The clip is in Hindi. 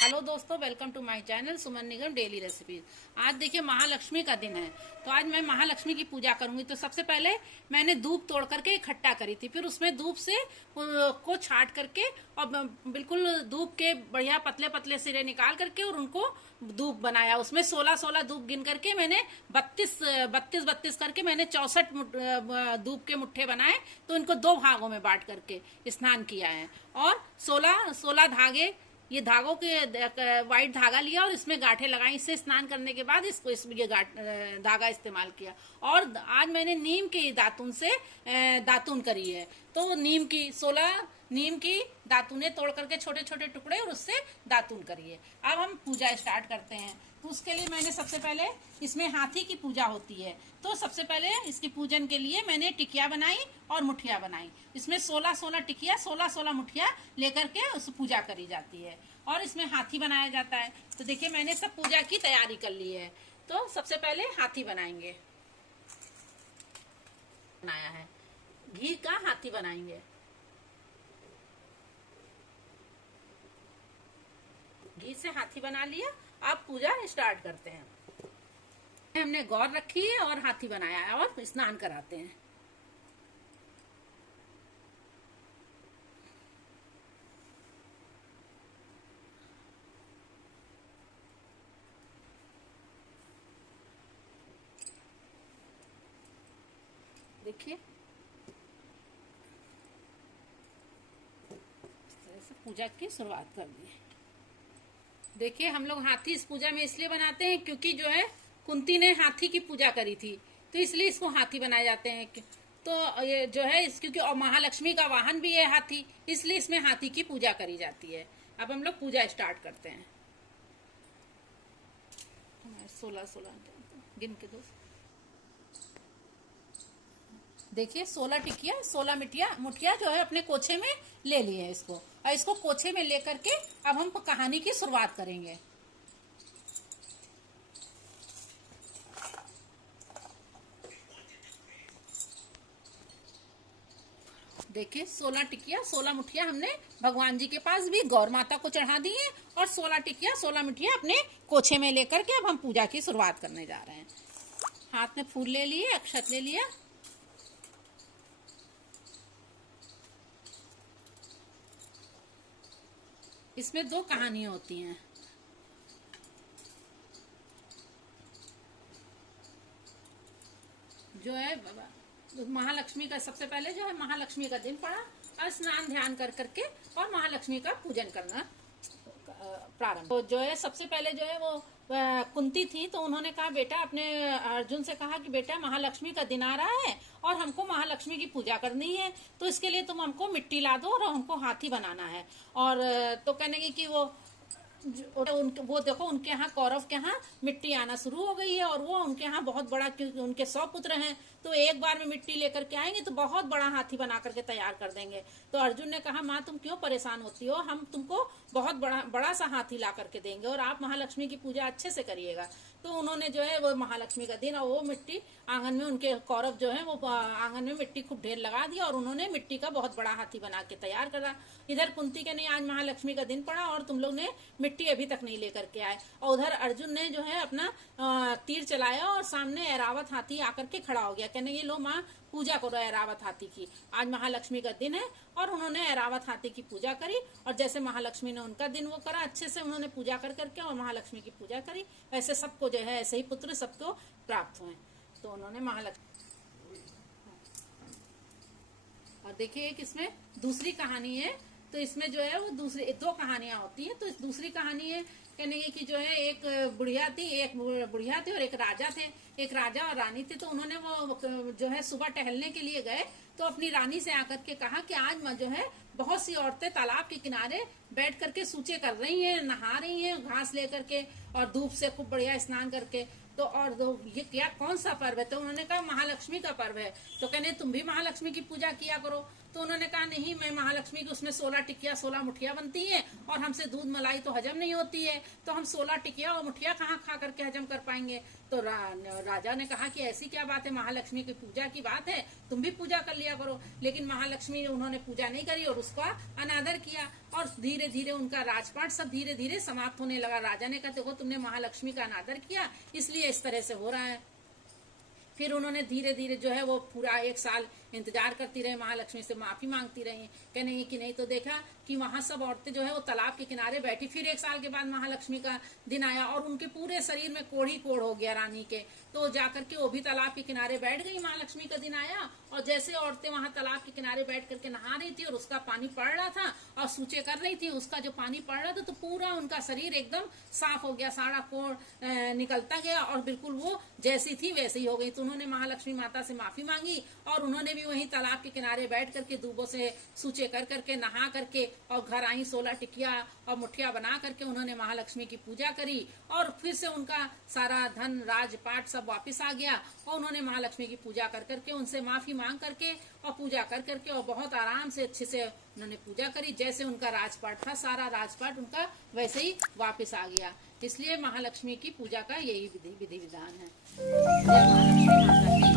हेलो दोस्तों, welcome to my channel Suman Nigam daily recipes. आज देखिए महालक्ष्मी का दिन है, तो आज मैं महालक्ष्मी की पूजा करूंगी। तो सबसे पहले मैंने दूध तोड़ करके इकट्ठा करी थी, फिर उसमें दूध से को छाट करके और बिल्कुल दूध के बढ़िया पतले पतले सिरे निकाल करके और उनको दूध बनाया। उसमें 16-16 दूध गिन करके मैंने 32 करके मैंने 64 दूध के मुट्ठे बनाए। तो इनको 2 भागों में बांट करके स्नान किया है और 16 धागे, ये धागों के वाइट धागा लिया और इसमें गांठें लगाई। इससे स्नान करने के बाद इसको ये धागा इस्तेमाल किया। और आज मैंने नीम के दातुन से दातुन करी है। तो नीम की दातुने तोड़ करके छोटे छोटे टुकड़े और उससे दातुन करी है। अब हम पूजा स्टार्ट करते हैं। तो उसके लिए मैंने सबसे पहले, इसमें हाथी की पूजा होती है, तो सबसे पहले इसकी पूजन के लिए मैंने टिकिया बनाई और मुठिया बनाई। इसमें 16-16 टिकिया, 16-16 मुठिया लेकर के उस पूजा करी जाती है और इसमें हाथी बनाया जाता है। तो देखिए मैंने सब पूजा की तैयारी कर ली है। तो सबसे पहले हाथी बनाएंगे, बनाया है घी का हाथी बनाएंगे। घी से हाथी बना लिया। अब पूजा स्टार्ट करते हैं। हमने गौर रखी है और हाथी बनाया है और स्नान कराते हैं। देखिए इस तरह से पूजा की शुरुआत कर दी है। देखिए हम लोग हाथी इस पूजा में इसलिए बनाते हैं क्योंकि जो है कुंती ने हाथी की पूजा करी थी, तो इसलिए इसको हाथी बनाए जाते हैं। तो ये जो है क्योंकि और महालक्ष्मी का वाहन भी है हाथी, इसलिए इसमें हाथी की पूजा करी जाती है। अब हम लोग पूजा स्टार्ट करते हैं। 16-16 गिन के दो। देखिए 16 टिकिया, 16 मुठिया जो है अपने कोछे में ले लिए हैं इसको, और इसको कोछे में लेकर के अब हम कहानी की शुरुआत करेंगे। देखिए 16 टिकिया 16 मुठिया हमने भगवान जी के पास भी गौर माता को चढ़ा दी है और 16 टिकिया 16 मुठिया अपने कोछे में लेकर के अब हम पूजा की शुरुआत करने जा रहे हैं। हाथ में फूल ले लिए, अक्षत ले लिया। इसमें 2 कहानियां होती हैं। जो है महालक्ष्मी का, सबसे पहले जो है महालक्ष्मी का दिन पड़ा और स्नान ध्यान कर करके और महालक्ष्मी का पूजन करना प्रारंभ। तो जो है सबसे पहले जो है वो कुंती थी, तो उन्होंने कहा बेटा, अपने अर्जुन से कहा कि बेटा महालक्ष्मी का दिन आ रहा है और हमको महालक्ष्मी की पूजा करनी है, तो इसके लिए तुम हमको मिट्टी ला दो और हमको हाथी बनाना है। और तो कहने की कि वो देखो उनके यहाँ कौरव के यहाँ मिट्टी आना शुरू हो गई है और वो उनके यहाँ बहुत बड़ा, क्योंकि उनके 100 पुत्र हैं, तो एक बार में मिट्टी लेकर के आएंगे तो बहुत बड़ा हाथी बना करके तैयार कर देंगे। तो अर्जुन ने कहा माँ तुम क्यों परेशान होती हो, हम तुमको बहुत बड़ा सा हाथी ला करके देंगे और आप महालक्ष्मी की पूजा अच्छे से करिएगा। तो उन्होंने जो है वो महालक्ष्मी का दिन और वो मिट्टी आंगन में, उनके कौरव जो है वो आंगन में मिट्टी खूब ढेर लगा दिया और उन्होंने मिट्टी का बहुत बड़ा हाथी बना के तैयार करा। इधर कुंती के नहीं, आज महालक्ष्मी का दिन पड़ा और तुम लोग ने मिट्टी अभी तक नहीं लेकर के आए। और उधर अर्जुन ने जो है अपना तीर चलाया और सामने ऐरावत हाथी आकर के खड़ा हो गया, कहने ये लो माँ पूजा करो ऐरावत हाथी की, आज महालक्ष्मी का दिन है। और उन्होंने ऐरावत हाथी की पूजा करी और जैसे महालक्ष्मी ने उनका दिन वो करा, अच्छे से उन्होंने पूजा कर करके और महालक्ष्मी की पूजा करी, वैसे सबको जो है ऐसे ही पुत्र सबको प्राप्त हुए। तो उन्होंने महालक्ष्मी। और देखिए एक इसमें दूसरी कहानी है, तो इसमें जो है वो दूसरी 2 कहानियां होती हैं। तो इस दूसरी कहानी है कहने की जो है एक बुढ़िया थी और एक राजा थे। एक राजा और रानी थे। तो उन्होंने वो जो है सुबह टहलने के लिए गए, तो अपनी रानी से आकर के कहा कि आज जो है बहुत सी औरतें तालाब के किनारे बैठ करके सूचे कर रही हैं, नहा रही हैं घास लेकर के और धूप से खूब बढ़िया स्नान करके। तो और ये क्या कौन सा पर्व है? तो उन्होंने कहा महालक्ष्मी का पर्व है। तो कहने तुम भी महालक्ष्मी की पूजा किया करो। तो उन्होंने कहा नहीं, मैं महालक्ष्मी की उसमें 16 टिकिया 16 मुठिया बनती हैं और हमसे दूध मलाई तो हजम नहीं होती है, तो हम 16 टिकिया और मुठिया कहाँ खा करके हजम कर पाएंगे। तो राजा ने कहा कि ऐसी क्या बात है, महालक्ष्मी की पूजा की बात है, तुम भी पूजा कर लिया करो। लेकिन महालक्ष्मी उन्होंने पूजा नहीं करी और उसका अनादर किया और धीरे धीरे उनका राजपाट सब धीरे धीरे समाप्त होने लगा। राजा ने कहा देखो तुमने महालक्ष्मी का अनादर किया इसलिए इस तरह से हो रहा है। फिर उन्होंने धीरे धीरे जो है वो पूरा 1 साल इंतजार करती रही, महालक्ष्मी से माफी मांगती रही, कहने कि नहीं तो देखा कि वहां सब औरतें जो है वो तालाब के किनारे बैठी। फिर 1 साल के बाद महालक्ष्मी का दिन आया और उनके पूरे शरीर में कोढ़ी कोढ़ हो गया रानी के, तो जाकर के वो भी तालाब के किनारे बैठ गई। महालक्ष्मी का दिन आया और जैसे औरतें वहां तालाब के किनारे बैठ करके नहा रही थी और उसका पानी पड़ रहा था और सूचे कर रही थी, उसका जो पानी पड़ रहा था तो पूरा उनका शरीर एकदम साफ हो गया, सारा कोढ़ निकलता गया और बिल्कुल वो जैसी थी वैसी हो गई। तो उन्होंने महालक्ष्मी माता से माफी मांगी और उन्होंने भी वहीं तालाब के किनारे बैठ करके दूबों से सूचे कर करके नहा करके और घर आई 16 टिकिया और मुठिया बना करके उन्होंने महालक्ष्मी की पूजा करी और फिर से उनका सारा धन राजपाट सब वापस आ गया और उन्होंने महालक्ष्मी की पूजा कर करके उनसे माफी मांग करके और पूजा कर करके और बहुत आराम से अच्छे से उन्होंने पूजा करी। जैसे उनका राजपाट था सारा राजपाट उनका वैसे ही वापस आ गया। इसलिए महालक्ष्मी की पूजा का यही विधि विधान है। जय महालक्ष्मी माता की।